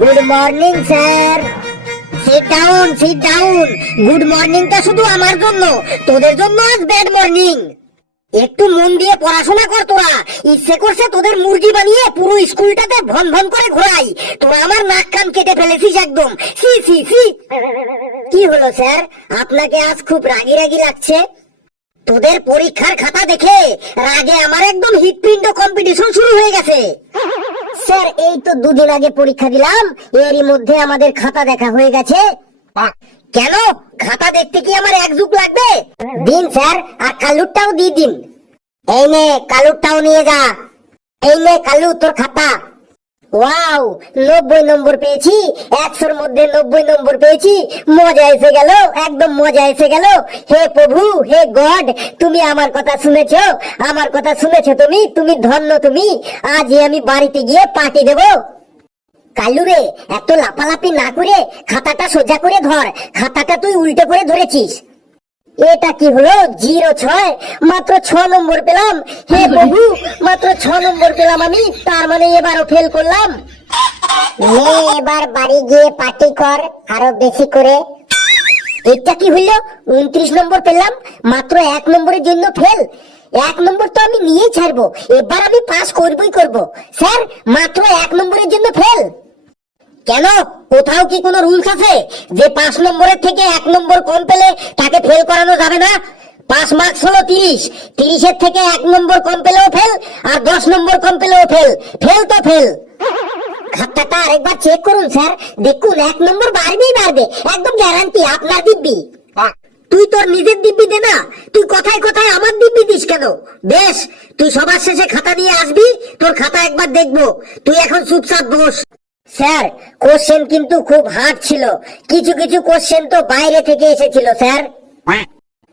Good morning sir. Sit down, sit down. Good মর্নিংটা শুধু আমার জন্য, তোদের জন্য আজ ব্যাড মর্নিং। একটু মন দিয়ে পড়াশোনা কর তোরা। ইচ্ছে করছে তোদের মুরগি বানিয়ে পুরো স্কুলটাতে ভন ভন করে ঘোরাই। তোরা আমার নাক কান কেটে ফেলেছিস একদম। সি সি সি। কি হলো স্যার, আপনাকে আজ খুব রাগি রাগি লাগছে? তোদের পরীক্ষার খাতা দেখে রাগে আমার একদম হৃৎপিণ্ড কম্পিটিশন শুরু হয়ে গেছে। স্যার এই তো দুদিন আগে পরীক্ষা দিলাম, এরই মধ্যে আমাদের খাতা দেখা হয়ে গেছে। কেন, খাতা দেখতে কি আমার এক যুগ লাগবে? দিন স্যার, আর কালুরটাও দিয়ে দিন। এই নে, কালুরটাও নিয়ে যা। এই নে কালু, তোর খাতা। ওয়াও, 90 নম্বর পেয়েছি। 100-র মধ্যে 90 নম্বর পেয়েছি। মজা এসে গেল, একদম মজা এসে গেল। হে প্রভু, হে গড, তুমি আমার কথা শুনেছো, আমার কথা শুনেছো। তুমি ধন্য তুমি। আজই আমি বাড়িতে গিয়ে পার্টি দেব। কালু রে, এত লাপালাপি না করে খাতাটা সোজা করে ধর। খাতাটা তুই উল্টো করে ধরেছিস। এটা কি হলো? 06, মাত্র 6 নম্বর পেলাম। হে প্রভু, মাত্র 6 নম্বর পেলাম আমি, তার মানে এবারও ফেল করলাম। এবার বাড়ি গিয়ে পার্টি কর আরো বেশি করে। এটা কি হইলো? 29 নম্বর পেলাম, মাত্র 1 নম্বরের জন্য ফেল। 1 নম্বর তো আমি নিয়েই ছাড়বো, এবার আমি পাস করবই করব। স্যার, মাত্র 1 নম্বরের জন্য ফেল। কেন, কোথাও কি কোনো রুলস আছে যে 5 নম্বরের থেকে 1 নম্বর কম পেলে তাকে ফেল করানো যাবে না? 5 মার্কস হলো 30, 30-এর থেকে 1 নম্বর কম পেলেও ফেল, আর 10 নম্বর কম পেলেও ফেল। ফেল তো ফেল। খাতাটা আরেকবার চেক করুন স্যার, দেখুন 1 নম্বর বাড়বেই বাড়বে, একদম গ্যারান্টি। আপনার দিব্যি? তুই তোর নিজের দিব্যি দে না, তুই কথায় কথায় আমার দিব্যি দিস কেন? বেশ, তুই সবার শেষে খাতা নিয়ে আসবি, তোর খাতা একবার দেখবো। তুই এখন চুপচাপ বস। স্যার, কোশ্চেন কিন্তু খুব হার্ড ছিল। কিছু কিছু কোশ্চেন তো বাইরে থেকে এসেছিল স্যার।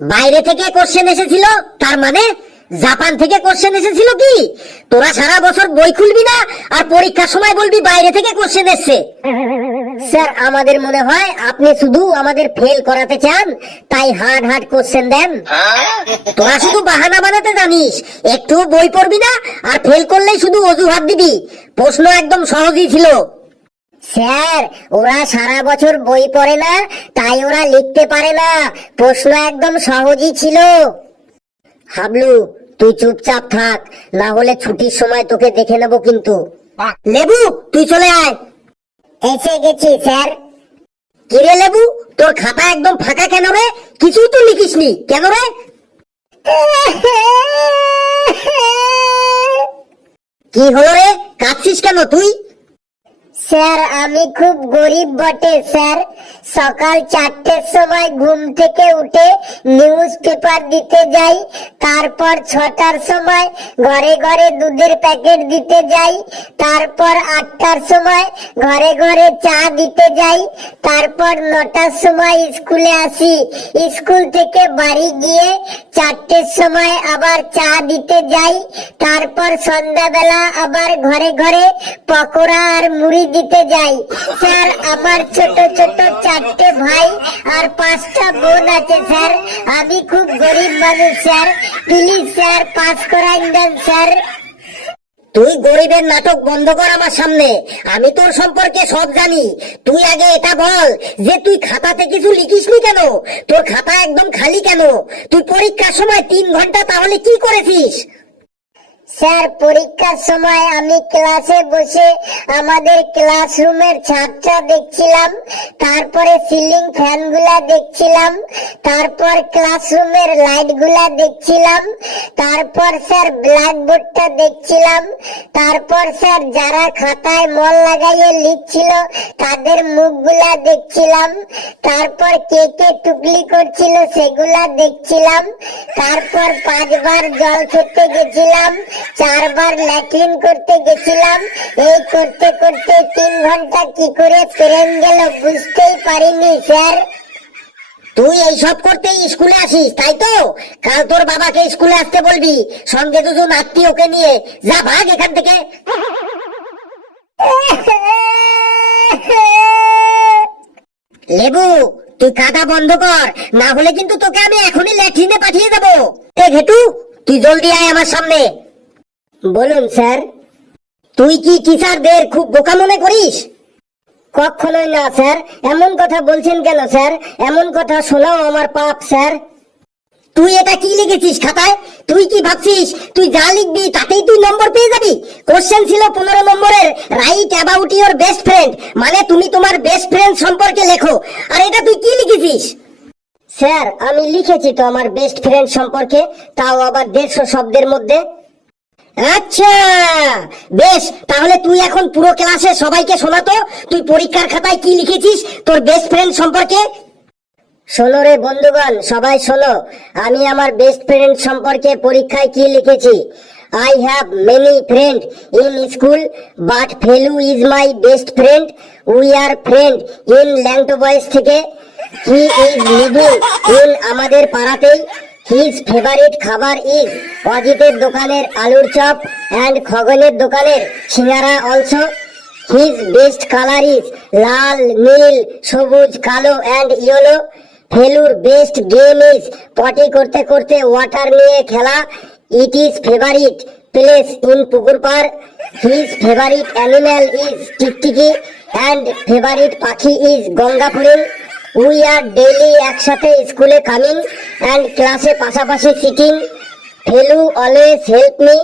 বাইরে থেকে কোশ্চেন এসেছিল তার মানে জাপান থেকে কোশ্চেন এসেছিল কি? তোরা সারা বছর বই খুলবি না আর পরীক্ষার সময় বলবি বাইরে থেকে কোশ্চেন এসেছে। স্যার, আমাদের মনে হয় আপনি শুধু আমাদের ফেল করাতে চান, তাই হার্ড হার্ড কোশ্চেন দেন। তোরা শুধু বাহানা বানাতে জানিস, একটু বই পড়বি না, আর ফেল করলেই শুধু অজুহাত দিবি। প্রশ্ন একদম সহজই ছিল। স্যার, ওরা সারা বছর বই পড়ে না, তাই ওরা লিখতে পারে না। প্রশ্ন একদম সহজই ছিল। হাবলু, তুই চুপচাপ থাক, না হলে ছুটির সময় তোকে দেখে নেব কিন্তু। লেবু, তুই চলে আয়। এসে গেছি স্যার। কিরে লেবু, তোর খাতা একদম ফাঁকা কেন রে? কিছুই তো লিখিসনি কেন রে? কি হলো রে, কাঁদছিস কেন তুই? স্যার, আমি খুব গরিব বটে স্যার। সকাল 4টের সময় ঘুম থেকে উঠে নিউজ পেপার দিতে যাই, তারপর 6টার সময় ঘরে ঘরে দুধের প্যাকেট দিতে যাই, তারপর 8টার সময় ঘরে ঘরে চা দিতে যাই, তারপর 9টার সময় স্কুলে আসি। স্কুল থেকে বাড়ি গিয়ে 4টের সময় আবার চা দিতে যাই, তারপর সন্ধ্যাবেলা আবার ঘরে ঘরে পকোড়া আর মুড়ি দিতে যাই। স্যার, আমার ছোট ছোট 4টে ভাই আর 5টা বোন আছে স্যার। আমি খুব গরিব মানুষ স্যার, প্লিজ স্যার পাস করাই দেন স্যার। তুই গরিবের নাটক বন্ধ কর আমার সামনে। আমি তোর সম্পর্কে সব জানি। তুই আগে এটা বল যে তুই খাতাতে কিছু লিখিসনি কেন? তোর খাতা একদম খালি কেন? তুই পরীক্ষার সময় 3 ঘন্টা তাহলে কি করেছিস? স্যার, পরীক্ষার সময় আমি ক্লাসে বসে আমাদের ক্লাসরুমের ছাদটা দেখছিলাম, তারপরে সিলিং ফ্যানগুলা দেখছিলাম, তারপর ক্লাসরুমের লাইটগুলা দেখছিলাম, তারপর স্যার ব্ল্যাকবোর্ডটা দেখছিলাম, তারপর স্যার যারা খাতায় মন লাগাইয়ে লিখছিল তাদের মুখগুলা দেখছিলাম, তারপর কে কে টুকলি করছিল সেগুলা দেখছিলাম, তারপর 5 বার জল খেতে গেছিলাম, 4 বার ল্যাট্রিন করতে গেছিলাম। এই করতে করতে 3 ঘন্টা কি করে পেরেন গেল বুঝতেই পারিনি স্যার। তুই এইসব করতে স্কুলে আসিস তাই তো? কাল তোর বাবাকে স্কুলে আসতে বলবি, সঙ্গে 2জন আত্মীয়কে নিয়ে। যা, ভাগ এখান থেকে। লেবু, তুই কাঁদা বন্ধ কর, না হলে কিন্তু তোকে আমি এখনই ল্যাট্রিনে পাঠিয়ে দেবো। ঘেটু, তুই জলদি আয় আমার সামনে। বলুন স্যার। তুই কি টিচারদের খুব বোকা মনে করিস? কখনোই না স্যার, এমন কথা বলছেন কেন স্যার? এমন কথা শোনাও আমার পাপ স্যার। তুই এটা কি লিখেছিস খাতায়? তুই কি ভাবছিস তুই যা লিখবি তাতেই তুই নম্বর পেয়ে যাবি? কোশ্চেন ছিল 15 নম্বরের, right about your best friend, মানে তুমি তোমার বেস্ট ফ্রেন্ড সম্পর্কে লেখো। আর এটা তুই কি লিখেছিস? স্যার আমি লিখেছি তো আমার বেস্ট ফ্রেন্ড সম্পর্কে, তাও আবার 150 শব্দের মধ্যে। আচ্ছা বেশ, তাহলে তুই এখন পুরো ক্লাসে সবাইকে শোনাতো তুই পরীক্ষার খাতায় কি লিখেছিস তোর বেস্ট ফ্রেন্ড সম্পর্কে। শোনো রে বন্ধুগণ, সবাই শোনো, আমি আমার বেস্ট ফ্রেন্ড সম্পর্কে পরীক্ষায় কি লিখেছি। I have many friend in school but Felu is my best friend. We are friend in ল্যাংটো বয়েস থেকে। হি ইজ লিভিং ইন আমাদের পাড়াতেই। হিজ ফেভারিট খাবার ইজ অজিতের দোকানের আলুর চপ অ্যান্ড খগনের দোকানের singara also. His best colour is লাল, নীল, সবুজ, কালো অ্যান্ড ইয়েলো। ফেলুর বেস্ট গেম ইজ পটি করতে করতে ওয়াটার নিয়ে খেলা। It is favourite place in পুকুর পাড়। হিজ ফেভারিট অ্যানিম্যাল ইজ টিকটিকি অ্যান্ড ফেভারিট পাখি ইজ গঙ্গা ফড়িং। উই আর ডেইলি একসাথে স্কুলে কামিং অ্যান্ড ক্লাসে পাশাপাশি sitting. Felu always help me.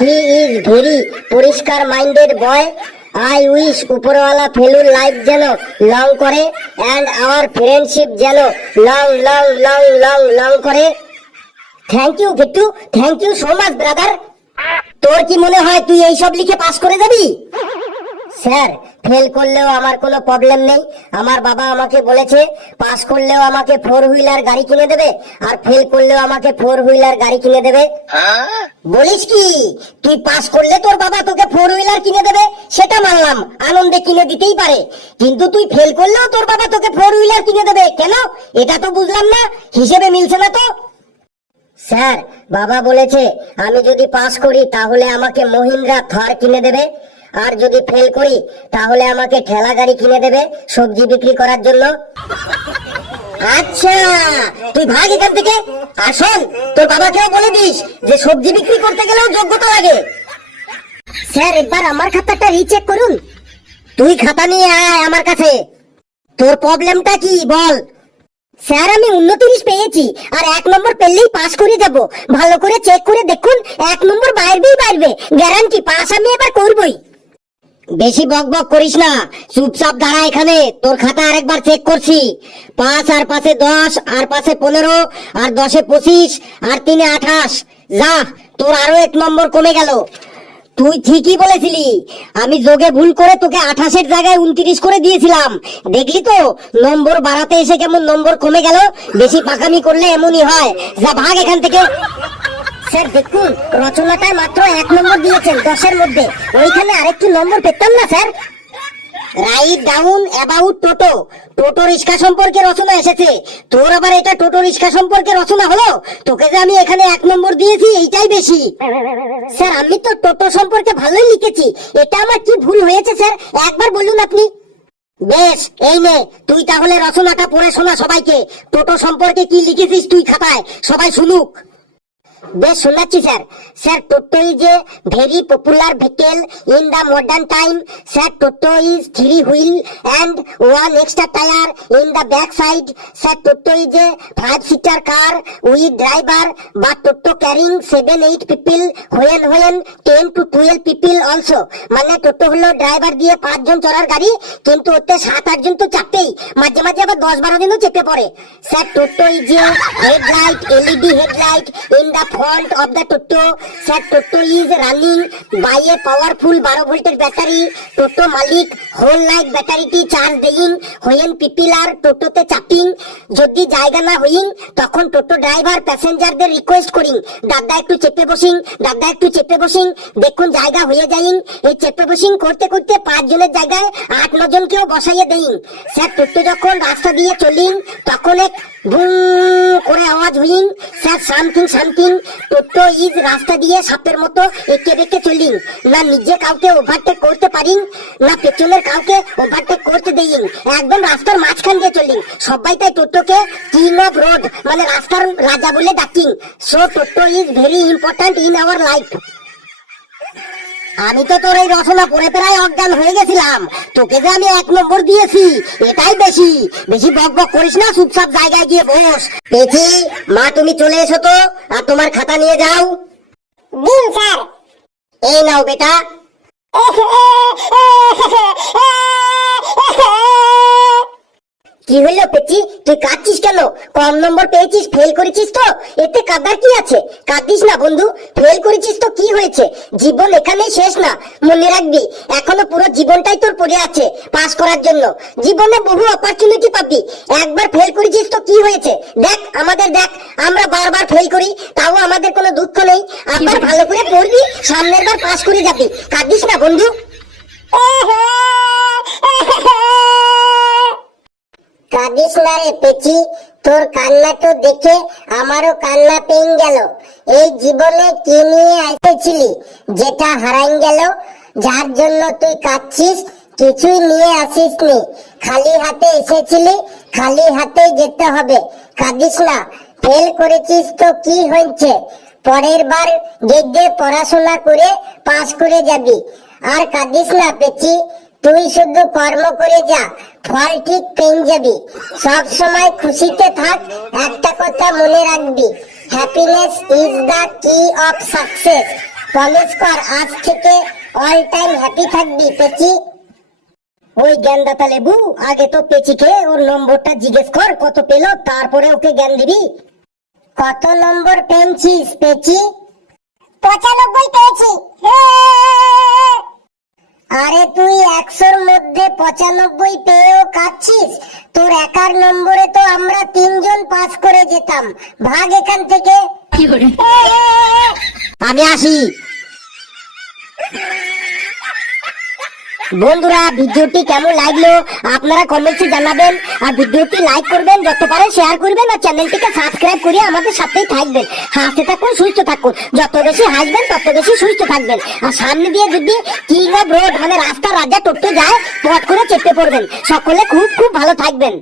He is very পরিষ্কার মাইন্ডেড বয়। আই উইশ উপরওয়ালা ফেলুর লাইফ যেন লং করে অ্যান্ড আওয়ার ফ্রেন্ডশিপ যেন long long long long long করে। Thank you Bittu, thank you so much brother. তোর কি মনে হয় তুই এইসব লিখে পাস করে যাবি? স্যার ফেল করলেও আমার কোনো প্রবলেম নেই। আমার বাবা আমাকে বলেছে পাস করলেও আমাকে 4 হুইলার গাড়ি কিনে দেবে, আর ফেল করলেও আমাকে 4 হুইলার গাড়ি কিনে দেবে। বলিস কি? তুই পাস করলে তোর বাবা তোকে 4 হুইলার কিনে দেবে সেটা মানলাম, আনন্দে কিনে দিতেই পারে, কিন্তু তুই ফেল করলেও তোর বাবা তোকে 4 হুইলার কিনে দেবে কেন? এটা তো বুঝলাম না, হিসেবে মিলছে না তো। স্যার বাবা বলেছে আমি যদি পাস করি তাহলে আমাকে মহিন্দ্রা থার কিনে দেবে, আর যদি ফেল করি তাহলে আমাকে ঠেলা গাড়ি কিনে দেবে সবজি বিক্রি করার জন্য। আচ্ছা তুই ভাগ এখান থেকে, আর শোন তোর বাবাকেও বলে দিস যে সবজি বিক্রি করতে গেলেও যোগ্যতা লাগে। স্যার একবার আমার খাতাটা রিচেক করুন। তুই খাতা নিয়ে আয় আমার কাছে, তোর প্রবলেমটা কি বল। স্যার আমি 29 পেয়েছি, আর 1 নম্বর পেলেই পাস করে যাব। ভালো করে চেক করে দেখুন, 1 নম্বর বাইরেই বাইরে, গ্যারান্টি পাস আমি এবার করবই। বেশি বক বক করিস না, চুপচাপ দাঁড়া এখানে। তোর খাতা আরেকবার চেক করছি। 5 আর 5 10 আর 5 15 আর 10 25 আর 3 28। যা, তোর আরো 1 নম্বর কমে গেল। তুই ঠিকই বলেছিলি, আমি যোগে ভুল করে তোকে 28 এর জায়গায় 29 করে দিয়েছিলাম। দেখলি তো নম্বর বাড়াতে এসে কেমন নম্বর কমে গেল। বেশি পাকামি করলে এমনই হয়। যা ভাগ এখান থেকে। স্যার দেখুন, রচনাটায় মাত্র 1 নম্বর দিয়েছেন 10 এর মধ্যে, ওইখানে আরেকটু নম্বর পেতাম না স্যার? রাইট ডাউন অ্যাবাউট টোটো। টোটো রিক্সা সম্পর্কে রচনা এসেছে, তোর আবার এটা টোটো রিক্সা সম্পর্কে রচনা হলো? তোকে যে আমি এখানে 1 নম্বর দিয়েছি এইটাই বেশি। স্যার আমি তো টোটো সম্পর্কে ভালোই লিখেছি, এটা আমার কি ভুল হয়েছে স্যার একবার বলুন আপনি। বেশ এই নে, তুই তাহলে রচনাটা পড়ে শোনা সবাইকে। টোটো সম্পর্কে কি লিখেছিস তুই খাতায়, সবাই শুনুক। বেশ শোনাচ্ছি sir. Sir toto is a very popular vehicle in the modern time. Sir toto is 3 wheel and 1 extra tyre in the back side. Sir toto is a 5 seater car with driver, but toto carrying 7-8 people when 10 to 12 people also. মানে টোটো হলো driver দিয়ে 5 জন চড়ার গাড়ি, কিন্তু ওতে 7-8 জন তো চাপতেই, মাঝে মাঝে আবার 10-12 জনও চেপে পড়ে। Sir toto is a headlight LED headlight in the front of the Toto. Sir, Toto is running by a powerful 12 voltage battery. Toto Malik whole night battery টি চার্জ দেইং when people are Toto তে চাপিং। যদি জায়গা না হইং তখন টোটো driver প্যাসেঞ্জারদের request করিং, দাদা একটু চেপে বসিং, দাদা একটু চেপে বসিং, দেখুন জায়গা হয়ে যাইং। এই চেপে বসিং করতে করতে 5 জনের জায়গায় 8-9 জনকেও বসাইয়ে দেইং। স্যার টোটো যখন রাস্তা দিয়ে চলিং তখন এক বুম করে আওয়াজ হইং। Sir something something. Toto is রাস্তা দিয়ে সাপের মতো এঁকে বেঁকে চলিং, না নিজে কাউকে ওভারটেক করতে পারিং না পেছনের কাউকে ওভারটেক করতে দেইং, একদম রাস্তার মাঝখান দিয়ে চলিং। সবাই তাই টোটোকে কিং অফ রোড মানে রাস্তার রাজা বলে ডাকিং। So toto is very important in our life. আমি তো তোর এই রচনা পড়ে প্রায় অজ্ঞান হয়ে গেছিলাম। তোকে যে আমি 1 নম্বর দিয়েছি এটাই বেশি। বেশি বক বক করিস না, চুপচাপ জায়গায় গিয়ে বস। পেয়েছি মা, তুমি চলে এসো তো, আর তোমার খাতা নিয়ে যাও। দিন স্যার। এই নাও বেটা। কি হইলো পেচি, তুই কাঁদছিস কেন? কম নম্বর পেয়েছিস, ফেল করেছিস তো, এতে কাঁদার কি আছে? কাঁদিস না বন্ধু, ফেল করেছিস তো কি হয়েছে? জীবন এখানেই শেষ না, মনে রাখবি এখনো পুরো জীবনটাই তোর পড়ে আছে পাস করার জন্য। জীবনে বহু অপরচুনিটি পাবি, একবার ফেল করেছিস তো কি হয়েছে? দেখ আমাদের, দেখ আমরা বারবার ফেল করি, তাও আমাদের কোনো দুঃখ নেই। আবার ভালো করে পড়বি, সামনের বার পাস করে যাবি। কাঁদিস না বন্ধু। কাঁদিস না রে পেচি, তোর কান্না তো দেখে আমারও কান্না পেয়ে গেল। এই জীবনে কি নিয়ে এসেছিলি যেটা হারাই গেল? যার জন্য তুই কাঁদছিস কিছুই নিয়ে আসিসনি, খালি হাতে এসেছিলি, খালি হাতে যেতে হবে। কাঁদিস না, ফেল করেছিস তো কি হয়েছে? পরের বার দেখবে পড়াশোনা করে পাস করে যাবি। আর কাঁদিস না পেচি, তুই শুধু কর্ম করে যা, ফল ঠিক পেয়ে যাবি। সব সময় খুশিতে থাক, একটা কথা মনে রাখবি, হ্যাপিনেস ইজ দ্য কি অফ সাকসেস। প্রমিস কর আজ থেকে অল টাইম হ্যাপি থাকবি পেচি। ওই জ্ঞানদাতা লেবু, আগে তো পেচিকে ওর নম্বরটা জিজ্ঞেস কর কত পেল, তারপরে ওকে জ্ঞান দিবি। কত নম্বর পেয়েছিস পেচি? 95 পেয়েছি। আরে তুই 100-র মধ্যে 95 পেয়েও কাঁদছিস? তোর একার নম্বরে তো আমরা 3 জন পাস করে যেতাম। ভাগ এখান থেকে। আমি আসি। বন্ধুরা, ভিডিওটি কেমন লাগলো আপনারা কমেন্টে জানাবেন, আর ভিডিওটি লাইক করবেন, যত পারেন শেয়ার করবেন, আর চ্যানেলটিকে সাবস্ক্রাইব করে আমাদের সাথেই থাকবেন। হাসতে থাকুন, সুস্থ থাকুন, যত বেশি হাসবেন তত বেশি সুস্থ থাকবেন। আর সামনে দিয়ে যদি কিং অফ রোড মানে রাস্তার রাজা টোটো যায়, পথ করে চেপে পড়বেন। সকলে খুব খুব ভালো থাকবেন।